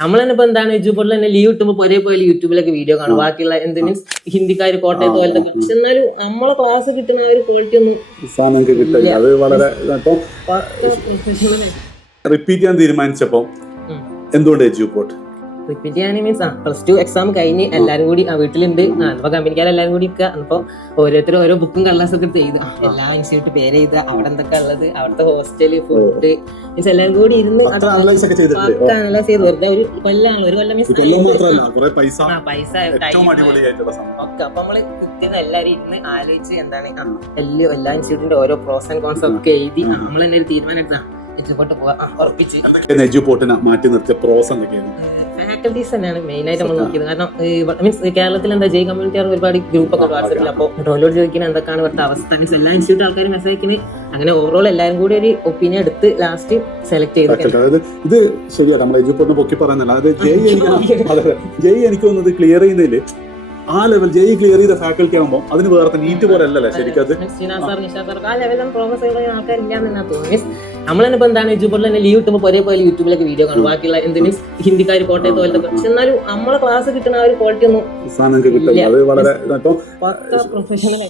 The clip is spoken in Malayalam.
നമ്മൾ തന്നെ ഇപ്പൊ എന്താണ് യൂട്യൂബിൽ തന്നെ ലീവ് കിട്ടുമ്പോൾ ഒരേ പോലെ യൂട്യൂബിലൊക്കെ വീഡിയോ കാണും. ബാക്കിയുള്ള എന്ത് മീൻസ് ഹിന്ദിക്കാർ കോട്ടയത്ത് പോലത്തെ, പക്ഷെ എന്നാലും നമ്മളെ ക്ലാസ് കിട്ടുന്ന ആ ഒരു ക്വാളിറ്റി ഒന്നും കിട്ടില്ല. അത് വളരെ റിപ്പീറ്റ് ചെയ്യാൻ തീരുമാനിച്ചപ്പോ എന്തുകൊണ്ട് എജ്യൂപോർട്ട് റിപ്പീറ്റ് ചെയ്യാൻ മീൻസ് +2 എക്സാം കഴിഞ്ഞ് എല്ലാരും കൂടി വീട്ടിലുണ്ട്. അപ്പൊ കമ്പനിക്കാരെല്ലാരും കൂടി നിൽക്കുക. അപ്പൊ ഓരോരുത്തരും ഓരോ ബുക്കും കള്ളാസൊക്കെ എടുത്ത് എഴുതുക, എല്ലാ ഇൻസ്റ്റിറ്റ്യൂട്ട് പേര് എഴുതുക, അവിടെ എന്തൊക്കെ ഉള്ളത്, അവിടുത്തെ ഹോസ്റ്റല്, ഫുഡ് മീൻസ് എല്ലാരും കൂടി ഇരുന്ന് അനലൈസ് ചെയ്ത് വെറുതെ ഒരു കൊല്ലാണ്. ഒരു കൊല്ലം മീൻസ് പൈസ ഒക്കെ. അപ്പൊ നമ്മള് കുത്തിന്ന് എല്ലാരും ഇരുന്ന് ആലോചിച്ച് എന്താണ് എല്ലാ ഇൻസ്റ്റിറ്റ്യൂട്ടിന്റെ ഓരോ പ്രോസ് ആൻഡ് കോൺസ് ഒക്കെ എഴുതി നമ്മൾ തന്നെ ഒരു തീരുമാനം എടുത്താ എജ്യൂപോർട്ട് പോവാ ഉറപ്പിച്ച്. എജ്യൂപോർട്ടിനെ മാറ്റി നിർത്തിയ പ്രോസ് എന്തൊക്കെയാണ്? ഫാക്കൽറ്റീസ് തന്നെയാണ് മെയിൻ ആയിട്ട് നമ്മൾ നോക്കിയത്. കാരണം മീൻസ് കേരളത്തിൽ എന്താ ജെ കമ്മ്യൂണിറ്റി ഒരുപാട് ഗ്രൂപ്പ് ഒക്കെ വാട്സാപ്പിൽ. അപ്പോൾ ഡോലോട് ചോദിക്കുന്നത് എന്തൊക്കെയാണ് ഇവിടുത്തെ അവസ്ഥ, മീൻസ് എല്ലാ ഇൻസ്റ്റിറ്റ്യൂട്ട് ആൾക്കാരും മെസ്സേജ് അയക്കുന്നത്. അങ്ങനെ ഓവറോൾ എല്ലാവരും കൂടി ഒരു ഒപ്പീനിയൻ എടുത്ത് ലാസ്റ്റ് സെലക്ട് ചെയ്ത്. ഇത് ശരിയാണ്, നമ്മൾ എജ്യൂപോർട്ടിനെ പൊക്കി പറയുന്നില്ല. അതായത് ജെ എനിക്ക് തോന്നുന്നത് ക്ലിയർ ചെയ്യുന്നതില് ആ ലെവൽ ജെ ക്ലിയർ ചെയ്ത ഫാക്കൽറ്റി ആകുമ്പോൾ അതിന് വേറെ നീറ്റ് പോലെ അല്ലല്ലേ ശരിക്കും. അത് ആ ലെവലിൽ പ്രോഗ്രസ് ചെയ്ത ആൾക്കാരില്ലാന്ന് തോന്നുന്നു. നമ്മൾ തന്നെ ഇപ്പൊ എന്താണ് യൂട്യൂബിൽ തന്നെ ലീവ് കിട്ടുമ്പോൾ ഒരേ പോലെ യൂട്യൂബിലൊക്കെ വീഡിയോ കാണും. ബാക്കിയുള്ള എന്ത് മീൻസ് ഹിന്ദിക്കാർ കോട്ടയത്ത് പോലത്തെ, പക്ഷെ എന്നാലും നമ്മളെ ക്ലാസ് കിട്ടുന്ന ആ ഒരു ക്വാളിറ്റി ഒന്നും കിട്ടില്ല. അത് വളരെ പ്രൊഫഷണൽ